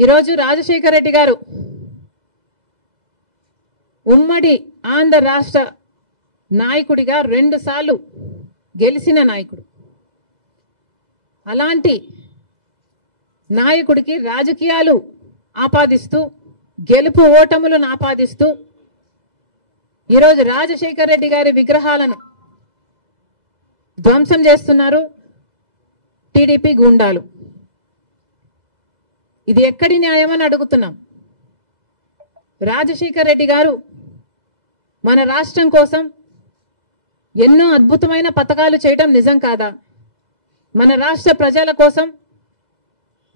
ఈరోజు రాజశేఖర రెడ్డి గారు ఉమ్మడి ఆంధ్ర రాష్ట్ర నాయకుడిగా 2 సార్లు గెలిచిన నాయకుడు. అలాంటి నాయకుడికి రాజకీయాలు ఆపాదిస్తూ గెలుపు ఓటములను ఆపాదిస్తూ ఈరోజు రాజశేఖర రెడ్డి గారి విగ్రహాలను ధ్వంసం చేస్తున్నారు టీడీపీ గూండాలు. ఇది ఎక్కడి న్యాయమని అడుగుతున్నాం. రాజశేఖర రెడ్డి గారు మన రాష్ట్రం కోసం ఎన్నో అద్భుతమైన పథకాలు చేయడం నిజం కాదా? మన రాష్ట్ర ప్రజల కోసం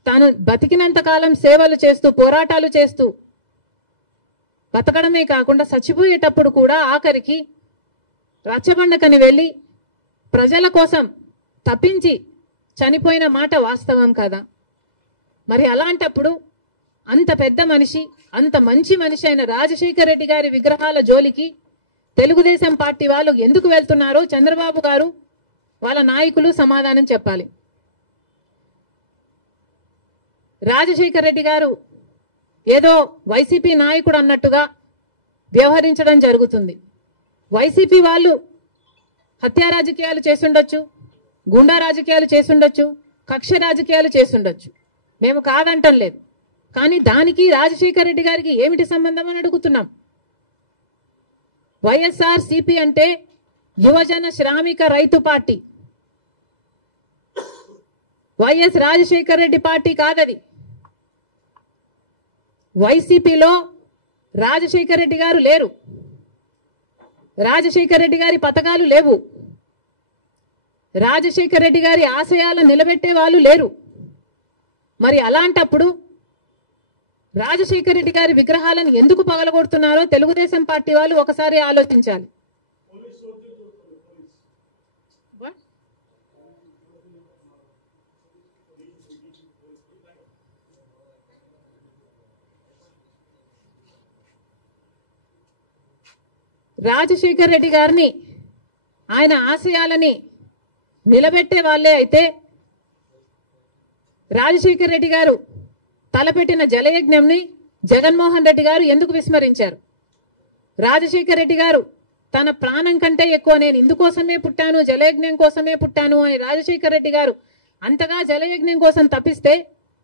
తాను బతికినంత కాలం సేవలు చేస్తూ పోరాటాలు చేస్తూ బతకడమే కాకుండా చచ్చిపోయేటప్పుడు కూడా ఆఖరికి రచ్చబండకని వెళ్ళి ప్రజల కోసం తప్పించి చనిపోయిన మాట వాస్తవం కదా? మరి అలాంటప్పుడు అంత పెద్ద మనిషి, అంత మంచి మనిషి అయిన రాజశేఖర రెడ్డి గారి విగ్రహాల జోలికి తెలుగుదేశం పార్టీ వాళ్ళు ఎందుకు వెళ్తున్నారో చంద్రబాబు గారు వాళ్ళ నాయకులు సమాధానం చెప్పాలి. రాజశేఖర రెడ్డి గారు ఏదో వైసీపీ నాయకుడు అన్నట్టుగా వ్యవహరించడం జరుగుతుంది. వైసీపీ వాళ్ళు హత్యా రాజకీయాలు చేసుండొచ్చు, గుండా రాజకీయాలు చేసుండొచ్చు, కక్ష రాజకీయాలు చేసుండొచ్చు, మేము కాదంటం లేదు. కానీ దానికి రాజశేఖర రెడ్డి గారికి ఏమిటి సంబంధం అని అడుగుతున్నాం. వైఎస్ఆర్ సిపి అంటే యువజన శ్రామిక రైతు party. YS Rajasekhara Reddy party కాదది. వైసీపీలో రాజశేఖర రెడ్డి గారు లేరు, రాజశేఖర రెడ్డి గారి పథకాలు లేవు, రాజశేఖర రెడ్డి గారి ఆశయాలను నిలబెట్టే వాళ్ళు లేరు. మరి అలాంటప్పుడు రాజశేఖర రెడ్డి గారి విగ్రహాలను ఎందుకు పగలగొడుతున్నారో తెలుగుదేశం పార్టీ వాళ్ళు ఒకసారి ఆలోచించాలి. రాజశేఖర రెడ్డి గారిని ఆయన ఆశయాలని నిలబెట్టే వాళ్ళే అయితే రాజశేఖర రెడ్డి గారు తలపెట్టిన జలయజ్ఞంని జగన్మోహన్ రెడ్డి గారు ఎందుకు విస్మరించారు? రాజశేఖర రెడ్డి గారు తన ప్రాణం కంటే ఎక్కువ నేను ఇందుకోసమే పుట్టాను, జలయజ్ఞం కోసమే పుట్టాను అని రాజశేఖర రెడ్డి గారు అంతగా జలయజ్ఞం కోసం తప్పిస్తే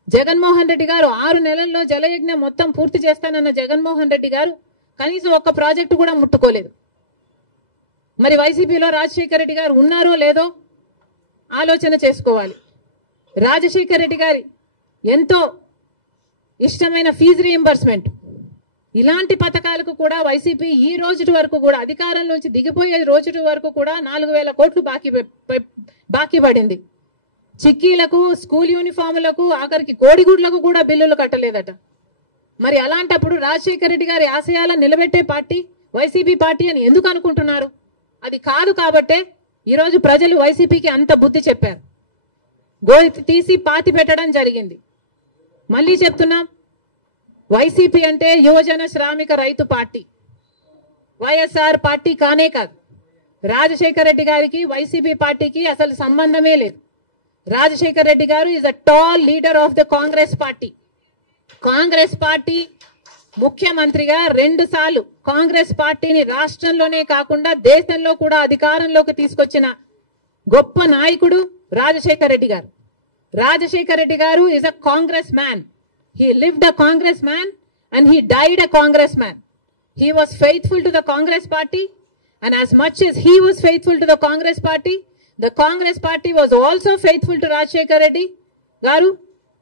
జగన్మోహన్ రెడ్డి గారు 6 నెలల్లో జలయజ్ఞం మొత్తం పూర్తి చేస్తానన్న జగన్మోహన్ రెడ్డి గారు కనీసం ఒక్క ప్రాజెక్టు కూడా ముట్టుకోలేదు. మరి వైసీపీలో రాజశేఖర రెడ్డి గారు ఉన్నారో లేదో ఆలోచన చేసుకోవాలి. రాజశేఖర రెడ్డి గారి ఎంతో ఇష్టమైన ఫీజు రీయింబర్స్మెంట్, ఇలాంటి పథకాలకు కూడా వైసీపీ ఈ రోజు వరకు కూడా అధికారంలోంచి దిగిపోయే రోజు వరకు కూడా 4,000 కోట్లు బాకీ పడింది. చిక్కీలకు, స్కూల్ యూనిఫాములకు, ఆఖరికి కోడిగుడ్లకు కూడా బిల్లులు కట్టలేదట. మరి అలాంటప్పుడు రాజశేఖర రెడ్డి గారి ఆశయాలను నిలబెట్టే పార్టీ వైసీపీ పార్టీ అని ఎందుకు అనుకుంటున్నారు? అది కాదు కాబట్టే ఈరోజు ప్రజలు వైసీపీకి అంత బుద్ధి చెప్పారు, గోతి తీసి పాతి పెట్టడం జరిగింది. మళ్ళీ చెప్తున్నాం, వైసీపీ అంటే యువజన శ్రామిక రైతు పార్టీ, వైఎస్ఆర్ పార్టీ కానే కాదు. రాజశేఖర రెడ్డి గారికి వైసీపీ పార్టీకి అసలు సంబంధమే లేదు. రాజశేఖర రెడ్డి గారు is a tall leader of the Congress party. Congress party ముఖ్యమంత్రిగా 2 సార్లు కాంగ్రెస్ పార్టీని రాష్ట్రంలోనే కాకుండా దేశంలో కూడా అధికారంలోకి తీసుకొచ్చిన గొప్ప నాయకుడు రాజశేఖర రెడ్డి గారు. రాజశేఖర రెడ్డి గారు is a Congress man. He lived a Congress man and he died a Congress man. He was faithful to the Congress party and as much as he was faithful to the Congress party, the Congress party was also faithful to Rajasekhara Reddy గారు.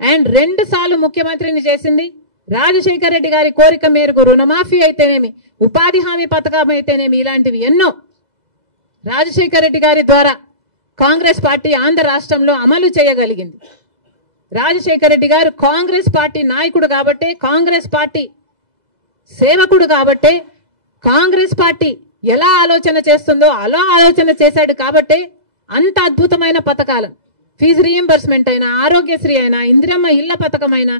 And 2 సార్లు ముఖ్యమంత్రిని చేసింది రాజశేఖర రెడ్డి గారి కోరిక మేరకు. రుణమాఫీ అయితేనేమి, ఉపాధి హామీ పథకం అయితేనేమి, ఇలాంటివి ఎన్నో రాజశేఖర రెడ్డి గారి ద్వారా కాంగ్రెస్ పార్టీ ఆంధ్ర రాష్ట్రంలో అమలు చేయగలిగింది. రాజశేఖర రెడ్డి గారు కాంగ్రెస్ పార్టీ నాయకుడు కాబట్టే, కాంగ్రెస్ పార్టీ సేవకుడు కాబట్టే, కాంగ్రెస్ పార్టీ ఎలా ఆలోచన చేస్తుందో అలా ఆలోచన చేశాడు కాబట్టే అంత అద్భుతమైన పథకాలను, ఫీజు రీయింబర్స్మెంట్ అయినా, ఆరోగ్యశ్రీ అయినా, ఇందిరమ్మ ఇళ్ల పథకం అయినా,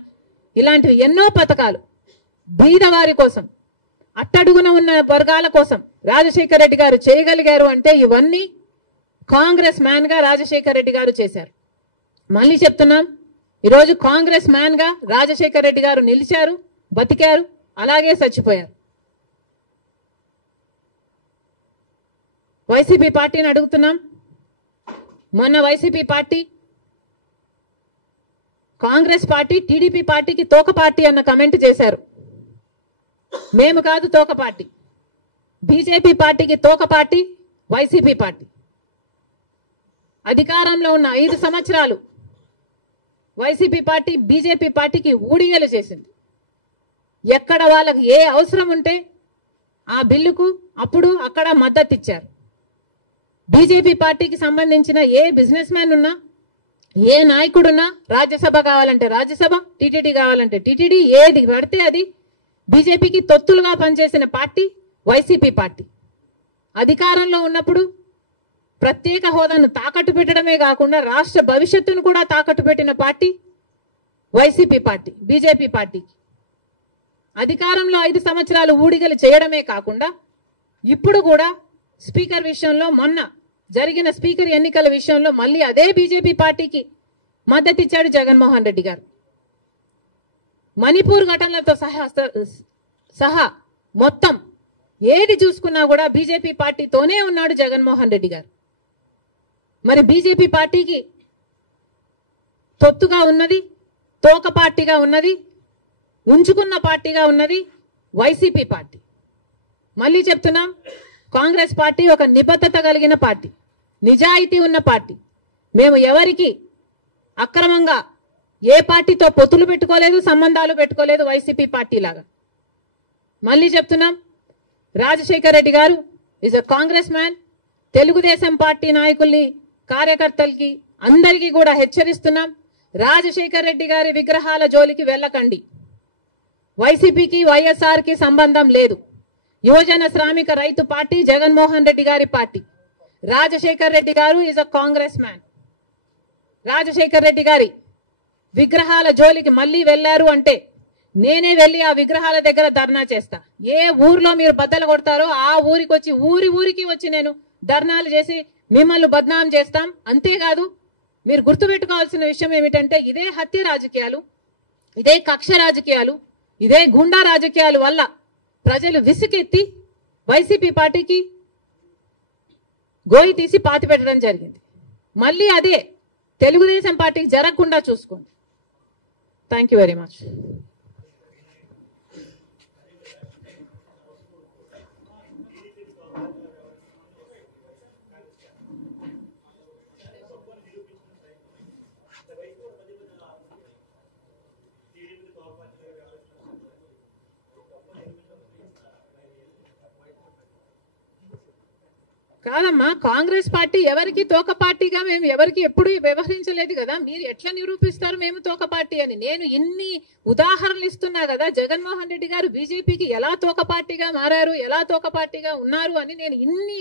ఇలాంటివి ఎన్నో పథకాలు బీదవారి కోసం, అట్టడుగున ఉన్న వర్గాల కోసం రాజశేఖర రెడ్డి గారు చేయగలిగారు అంటే ఇవన్నీ కాంగ్రెస్ మ్యాన్ గా రాజశేఖర రెడ్డి గారు చేశారు. మళ్ళీ చెప్తున్నాం, ఈరోజు కాంగ్రెస్ మ్యాన్ గా రాజశేఖర్ రెడ్డి గారు నిలిచారు, బతికారు, అలాగే చచ్చిపోయారు. వైసీపీ పార్టీని అడుగుతున్నాం. మొన్న YCP party Congress party TDP పార్టీకి తోక పార్టీ అన్న కమెంట్ చేశారు. మేము కాదు తోక పార్టీ, బీజేపీ పార్టీకి తోక పార్టీ వైసీపీ పార్టీ. అధికారంలో ఉన్న 5 సంవత్సరాలు వైసీపీ పార్టీ బీజేపీ పార్టీకి ఊడిగలు చేసింది. ఎక్కడ వాళ్ళకి ఏ అవసరం ఉంటే ఆ బిల్లుకు అప్పుడు అక్కడ మద్దతు ఇచ్చారు. బీజేపీ పార్టీకి సంబంధించిన ఏ బిజినెస్ మ్యాన్ ఉన్నా, ఏ నాయకుడున్నా, రాజ్యసభ కావాలంటే రాజ్యసభ, టీటీడీ కావాలంటే టీటీడీ, ఏది పడితే అది బీజేపీకి తొత్తులుగా పనిచేసిన పార్టీ వైసీపీ పార్టీ. అధికారంలో ఉన్నప్పుడు ప్రత్యేక హోదాను తాకట్టు పెట్టడమే కాకుండా రాష్ట్ర భవిష్యత్తును కూడా తాకట్టు పెట్టిన పార్టీ వైసీపీ పార్టీ. బీజేపీ పార్టీకి అధికారంలో 5 సంవత్సరాలు ఊడిగలు చేయడమే కాకుండా ఇప్పుడు కూడా స్పీకర్ విషయంలో, మొన్న జరిగిన స్పీకర్ ఎన్నికల విషయంలో మళ్ళీ అదే బీజేపీ పార్టీకి మద్దతు ఇచ్చాడు జగన్మోహన్ రెడ్డి గారు. మణిపూర్ ఘటనలతో సహా మొత్తం ఏది చూసుకున్నా కూడా బీజేపీ పార్టీతోనే ఉన్నాడు జగన్మోహన్ రెడ్డి గారు. మరి బీజేపీ పార్టీకి తొత్తుగా ఉన్నది, తోక పార్టీగా ఉన్నది, ఉంచుకున్న పార్టీగా ఉన్నది వైసీపీ పార్టీ. మళ్ళీ చెప్తున్నాం, కాంగ్రెస్ పార్టీ ఒక నిబద్ధత కలిగిన పార్టీ, నిజాయితీ ఉన్న పార్టీ. మేము ఎవరికి అక్రమంగా ఏ పార్టీతో పొత్తులు పెట్టుకోలేదు, సంబంధాలు పెట్టుకోలేదు వైసీపీ పార్టీ లాగా. మళ్ళీ చెప్తున్నాం, రాజశేఖర్ రెడ్డి గారు is a Congress man. Telugu Desam party నాయకుల్ని, కార్యకర్తలకి, అందరికీ కూడా హెచ్చరిస్తున్నాం, రాజశేఖర్ రెడ్డి గారి విగ్రహాల జోలికి వెళ్ళకండి. వైసీపీకి వైఎస్ఆర్ కి సంబంధం లేదు. యువజన శ్రామిక రైతు పార్టీ జగన్మోహన్ రెడ్డి గారి పార్టీ. రాజశేఖర్ రెడ్డి గారు is a Congress man. Rajasekhar Reddy గారి విగ్రహాల జోలికి మళ్ళీ వెళ్లారు అంటే నేనే వెళ్లి ఆ విగ్రహాల దగ్గర ధర్నా చేస్తా. ఏ ఊర్లో మీరు బద్దలు కొడతారో ఆ ఊరికి వచ్చి, ఊరికి వచ్చి నేను ధర్నాలు చేసి మిమ్మల్ని బద్నాం చేస్తాం. అంతేకాదు, మీరు గుర్తుపెట్టుకోవాల్సిన విషయం ఏమిటంటే, ఇదే హత్య రాజకీయాలు, ఇదే కక్ష రాజకీయాలు, ఇదే గుండా రాజకీయాల వల్ల ప్రజలు విసుకెత్తి వైసీపీ పార్టీకి గోయి తీసి పాతి పెట్టడం జరిగింది. మళ్ళీ అదే తెలుగుదేశం పార్టీకి జరగకుండా చూసుకోండి. Thank you very much. కాదమ్మా, కాంగ్రెస్ పార్టీ ఎవరికి తోక పార్టీగా మేము ఎవరికి ఎప్పుడు వ్యవహరించలేదు కదా. మీరు ఎట్లా నిరూపిస్తారు మేము తోక పార్టీ అని? నేను ఇన్ని ఉదాహరణలు ఇస్తున్నా కదా, జగన్మోహన్ రెడ్డి గారు బీజేపీకి ఎలా తోక పార్టీగా మారారు, ఎలా తోక పార్టీగా ఉన్నారు అని నేను ఇన్ని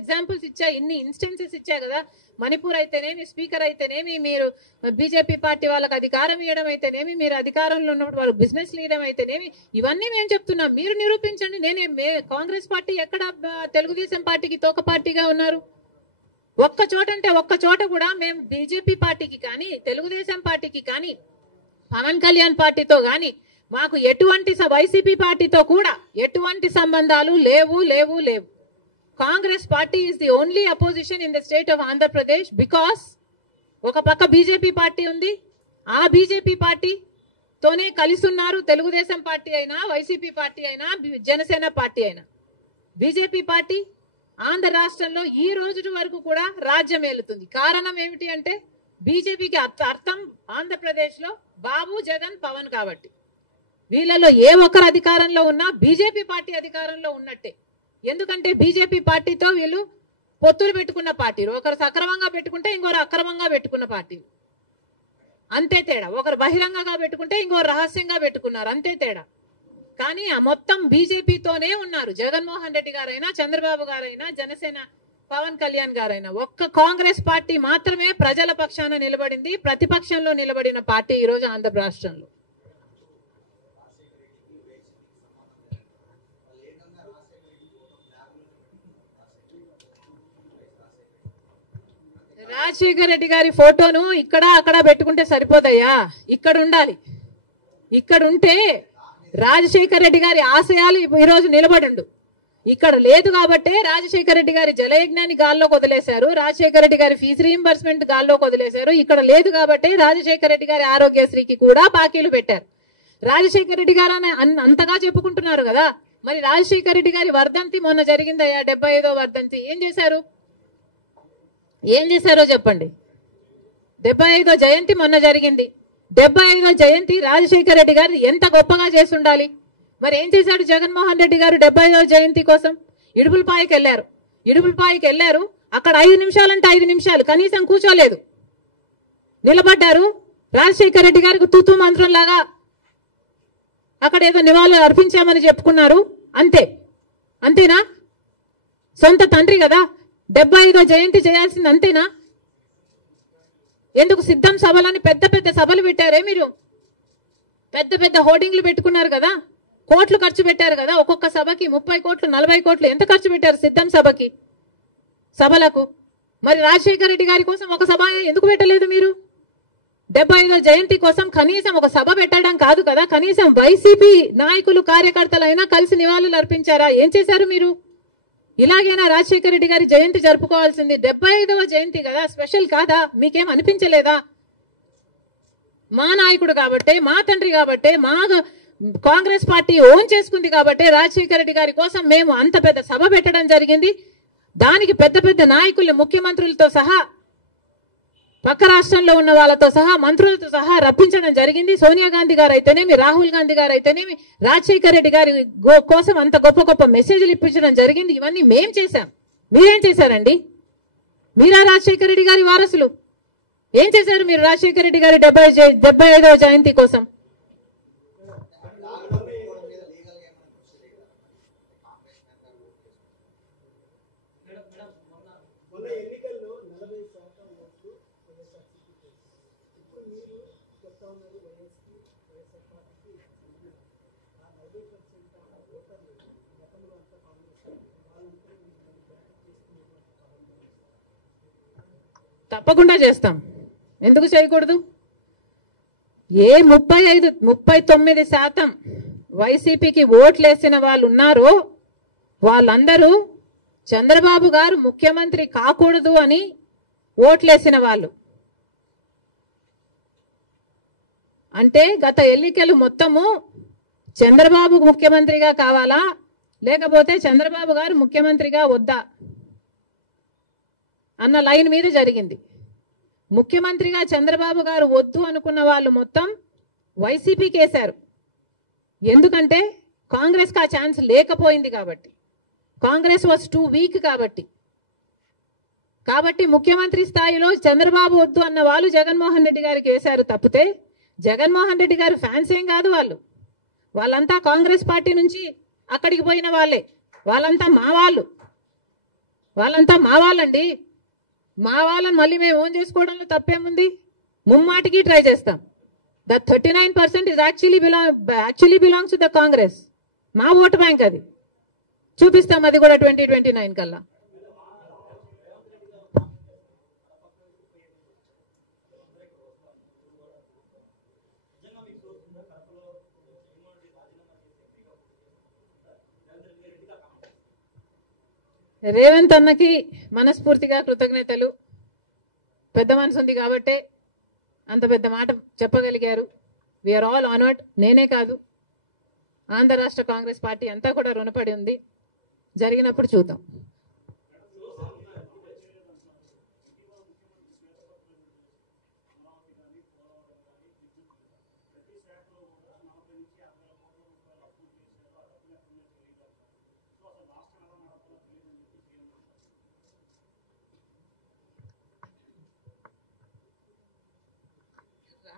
ఎగ్జాంపుల్స్ ఇచ్చా, ఇన్ని ఇన్స్టెన్సెస్ ఇచ్చా కదా. మణిపూర్ అయితేనేమి, స్పీకర్ అయితేనేమి, మీరు బీజేపీ పార్టీ వాళ్ళకి అధికారం ఇవ్వడం అయితేనేమి, మీరు అధికారంలో ఉన్నప్పుడు వాళ్ళు బిజినెస్ లీయడం అయితేనేమి, ఇవన్నీ మేము చెప్తున్నాం. మీరు నిరూపించండి. కాంగ్రెస్ పార్టీ ఎక్కడ తెలుగుదేశం పార్టీకి తోక పార్టీగా ఉన్నారు? ఒక్క చోట అంటే ఒక్క చోట కూడా మేము బీజేపీ పార్టీకి కానీ, తెలుగుదేశం పార్టీకి కానీ, పవన్ కళ్యాణ్ పార్టీతో కానీ మాకు ఎటువంటి, వైసీపీ పార్టీతో కూడా ఎటువంటి సంబంధాలు లేవు. Congress party is the only opposition in the state of Andhra Pradesh. Because ఒక పక్క బీజేపీ పార్టీ ఉంది, ఆ బీజేపీ పార్టీతోనే కలిసి ఉన్నారు తెలుగుదేశం పార్టీ అయినా, వైసీపీ పార్టీ అయినా, జనసేన పార్టీ అయినా. బీజేపీ పార్టీ ఆంధ్ర రాష్ట్రంలో ఈ రోజు వరకు కూడా రాజ్యం ఏలుతుంది. కారణం ఏమిటి అంటే, బీజేపీకి అర్థం ఆంధ్రప్రదేశ్ లో బాబు, జగన్, పవన్ కాబట్టి. వీళ్ళలో ఏ ఒక్కరు అధికారంలో ఉన్నా బీజేపీ పార్టీ అధికారంలో ఉన్నట్టే. ఎందుకంటే బీజేపీ పార్టీతో వీళ్ళు పొత్తులు పెట్టుకున్న పార్టీలు. ఒకరు సక్రమంగా పెట్టుకుంటే ఇంకొకరు అక్రమంగా పెట్టుకున్న పార్టీలు, అంతే తేడా. ఒకరు బహిరంగంగా పెట్టుకుంటే ఇంకొకరు రహస్యంగా పెట్టుకున్నారు, అంతే తేడా. కానీ ఆ మొత్తం బీజేపీతోనే ఉన్నారు. జగన్మోహన్ రెడ్డి గారైనా, చంద్రబాబు గారైనా, జనసేన పవన్ కళ్యాణ్ గారైనా. ఒక్క కాంగ్రెస్ పార్టీ మాత్రమే ప్రజల పక్షాన నిలబడింది, ప్రతిపక్షంలో నిలబడిన పార్టీ ఈ రోజు ఆంధ్ర రాష్ట్రంలో. రాజశేఖర రెడ్డి గారి ఫోటోను ఇక్కడ అక్కడ పెట్టుకుంటే సరిపోతాయా? ఇక్కడ ఉండాలి. ఇక్కడ ఉంటే రాజశేఖర రెడ్డి గారి ఆశయాలు ఈరోజు నిలబడుండు. ఇక్కడ లేదు కాబట్టే రాజశేఖర రెడ్డి గారి జలయజ్ఞాన్ని గాల్లోకి వదిలేశారు, రాజశేఖర రెడ్డి గారి ఫీజు రీయింబర్స్మెంట్ గాల్లోకి వదిలేశారు. ఇక్కడ లేదు కాబట్టే రాజశేఖర రెడ్డి గారి ఆరోగ్యశ్రీకి కూడా బాకీలు పెట్టారు. రాజశేఖర రెడ్డి గారు అంతగా చెప్పుకుంటున్నారు కదా, మరి రాజశేఖర రెడ్డి గారి వర్ధంతి మొన్న జరిగిందయ్యా, 75వ వర్ధంతి. ఏం చేశారు? ఏం చేశారో చెప్పండి. 75వ జయంతి మొన్న జరిగింది. 75వ జయంతి రాజశేఖర రెడ్డి గారు ఎంత గొప్పగా చేసి ఉండాలి. మరి ఏం చేశాడు జగన్మోహన్ రెడ్డి గారు 75వ జయంతి కోసం? ఇడుపులపాయకి వెళ్ళారు. అక్కడ 5 నిమిషాలంటే 5 నిమిషాలు కనీసం కూర్చోలేదు, నిలబడ్డారు. రాజశేఖర రెడ్డి గారికి తూతూ మంత్రం లాగా అక్కడ ఏదో నివాళులు అర్పించామని చెప్పుకున్నారు. అంతేనా? సొంత తండ్రి కదా, 75వ జయంతి చేయాల్సింది, అంతేనా? ఎందుకు సిద్ధం సభలని పెద్ద పెద్ద సభలు పెట్టారే మీరు? పెద్ద పెద్ద హోర్డింగ్లు పెట్టుకున్నారు కదా, కోట్లు ఖర్చు పెట్టారు కదా, ఒక్కొక్క సభకి 30 కోట్లు 40 కోట్లు ఎంత ఖర్చు పెట్టారు సిద్ధం సభలకు? మరి రాజశేఖర రెడ్డి గారి కోసం ఒక సభ ఎందుకు పెట్టలేదు మీరు? 75వ జయంతి కోసం కనీసం ఒక సభ పెట్టడం కాదు కదా, కనీసం వైసీపీ నాయకులు కార్యకర్తలైనా కలిసి నివాళులు అర్పించారా? ఏం చేశారు మీరు? ఇలాగైనా రాజశేఖర రెడ్డి గారి జయంతి జరుపుకోవాల్సింది. 75వ జయంతి కదా, స్పెషల్ కాదా? మీకేం అనిపించలేదా? మా నాయకుడు కాబట్టే, మా తండ్రి కాబట్టే, మా కాంగ్రెస్ పార్టీ ఓన్ చేసుకుంది కాబట్టి రాజశేఖర రెడ్డి గారి కోసం మేము అంత పెద్ద సభ పెట్టడం జరిగింది. దానికి పెద్ద పెద్ద నాయకులు, ముఖ్యమంత్రులతో సహా, పక్క రాష్ట్రంలో ఉన్న వాళ్ళతో సహా, మంత్రులతో సహా రప్పించడం జరిగింది. సోనియా గాంధీ గారు అయితేనేమి, రాహుల్ గాంధీ గారు అయితేనేమి, రాజశేఖర రెడ్డి గారి కోసం అంత గొప్ప గొప్ప మెసేజ్లు ఇప్పించడం జరిగింది. ఇవన్నీ మేం చేశాం. మీరేం చేశారండి? మీరా రాజశేఖర రెడ్డి గారి వారసులు? ఏం చేశారు మీరు రాజశేఖర రెడ్డి గారి 75వ జయంతి కోసం? తప్పకుండా చేస్తాం, ఎందుకు చేయకూడదు? ఏ 39% వైసీపీకి ఓట్లేసిన వాళ్ళు ఉన్నారో వాళ్ళందరూ చంద్రబాబు గారు ముఖ్యమంత్రి కాకూడదు అని ఓట్లేసిన వాళ్ళు. అంటే గత ఎన్నికలు మొత్తము చంద్రబాబు ముఖ్యమంత్రిగా కావాలా, లేకపోతే చంద్రబాబు గారు ముఖ్యమంత్రిగా వద్దా అన్న లైన్ మీద జరిగింది. ముఖ్యమంత్రిగా చంద్రబాబు గారు వద్దు అనుకున్న వాళ్ళు మొత్తం వైసీపీకి వేశారు. ఎందుకంటే కాంగ్రెస్కి ఆ ఛాన్స్ లేకపోయింది కాబట్టి, కాంగ్రెస్ వాజ్ టూ వీక్ కాబట్టి ముఖ్యమంత్రి స్థాయిలో చంద్రబాబు వద్దు అన్న వాళ్ళు జగన్మోహన్ రెడ్డి గారికి వేశారు తప్పితే జగన్మోహన్ రెడ్డి గారు ఫ్యాన్స్ ఏం కాదు. వాళ్ళంతా కాంగ్రెస్ పార్టీ నుంచి అక్కడికి పోయిన వాళ్ళే. వాళ్ళంతా మా వాళ్ళండి. మా వాళ్ళని మళ్ళీ మేము ఓన్ చేసుకోవడంలో తప్పేముంది? ముమ్మాటికి ట్రై చేస్తాం. The 39% is actually belongs to the Congress. మా ఓటు బ్యాంక్ అది. చూపిస్తాం అది కూడా 2029 కల్లా. రేవంత్ అన్నకి మనస్ఫూర్తిగా కృతజ్ఞతలు. పెద్ద మనసు ఉంది కాబట్టే అంత పెద్ద మాట చెప్పగలిగారు. We are all honoured. నేనే కాదు, ఆంధ్ర రాష్ట్ర కాంగ్రెస్ పార్టీ అంతా కూడా రుణపడి ఉంది. జరిగినప్పుడు చూద్దాం.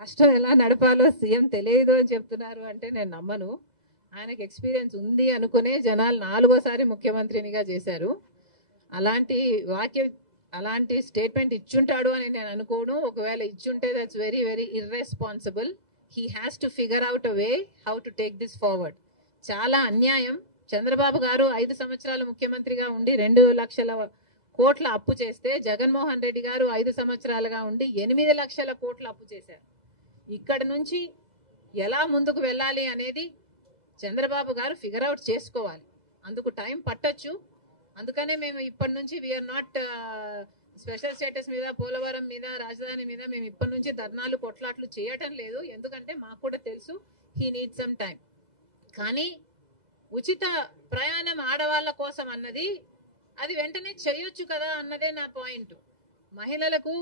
రాష్ట్రం ఎలా నడపాలో సీఎం తెలియదు అని చెప్తున్నారు అంటే నేను నమ్మను. ఆయనకు ఎక్స్పీరియన్స్ ఉంది అనుకునే జనాలు 4వసారి ముఖ్యమంత్రినిగా చేశారు. అలాంటి స్టేట్మెంట్ ఇచ్చుంటాడు అని నేను అనుకోను. ఒకవేళ ఇచ్చుంటే that's very very irresponsible. He has to figure out a way how to take this forward. చాలా అన్యాయం. చంద్రబాబు గారు 5 సంవత్సరాలు ముఖ్యమంత్రిగా ఉండి 2 లక్షల కోట్ల అప్పు చేస్తే జగన్మోహన్ రెడ్డి గారు 5 సంవత్సరాలుగా ఉండి 8 లక్షల కోట్ల అప్పు చేశారు. ఇక్కడ నుంచి ఎలా ముందుకు వెళ్ళాలి అనేది చంద్రబాబు గారు ఫిగర్ అవుట్ చేసుకోవాలి. అందుకు టైం పట్టొచ్చు. అందుకనే మేము ఇప్పటి నుంచి వీఆర్ నాట్ స్పెషల్ స్టేటస్ మీద, పోలవరం మీద, రాజధాని మీద మేము ఇప్పటి నుంచి ధర్నాలు కొట్లాట్లు చేయటం లేదు. ఎందుకంటే మాకు కూడా తెలుసు హీ నీడ్ సమ్ టైం. కానీ ఉచిత ప్రయాణం ఆడవాళ్ళ కోసం అన్నది అది వెంటనే చేయొచ్చు కదా అన్నదే నా పాయింట్. మహిళలకు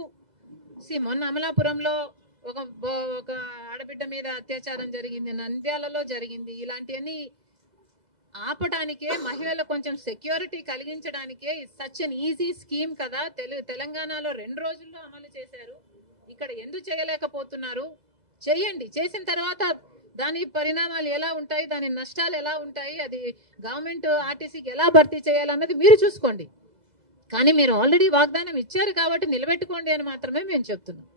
మొన్న అమలాపురంలో ఒక ఆడబిడ్డ మీద అత్యాచారం జరిగింది, నంద్యాలలో జరిగింది. ఇలాంటివన్నీ ఆపడానికే, మహిళలకు కొంచెం సెక్యూరిటీ కలిగించడానికే సచ్ అన్ ఈజీ స్కీమ్ కదా. తెలంగాణలో 2 రోజుల్లో అమలు చేశారు. ఇక్కడ ఎందుకు చేయలేకపోతున్నారు? చేయండి. చేసిన తర్వాత దాని పరిణామాలు ఎలా ఉంటాయి, దాని నష్టాలు ఎలా ఉంటాయి, అది గవర్నమెంట్ ఆర్టీసీకి ఎలా భర్తీ చేయాలన్నది మీరు చూసుకోండి. కానీ మీరు ఆల్రెడీ వాగ్దానం ఇచ్చారు కాబట్టి నిలబెట్టుకోండి అని మాత్రమే మేము చెప్తున్నాం.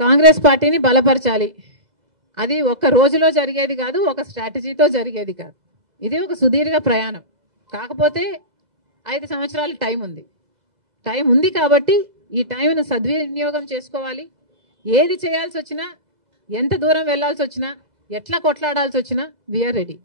కాంగ్రెస్ పార్టీని బలపరచాలి. అది ఒక రోజులో జరిగేది కాదు, ఒక స్ట్రాటజీతో జరిగేది కాదు. ఇది ఒక సుదీర్ఘ ప్రయాణం. కాకపోతే 5 సంవత్సరాలు టైం ఉంది కాబట్టి ఈ టైంను సద్వినియోగం చేసుకోవాలి. ఏది చేయాల్సి వచ్చినా, ఎంత దూరం వెళ్లాల్సి వచ్చినా, ఎట్లా కొట్లాడాల్సి వచ్చినా వీఆర్ రెడీ.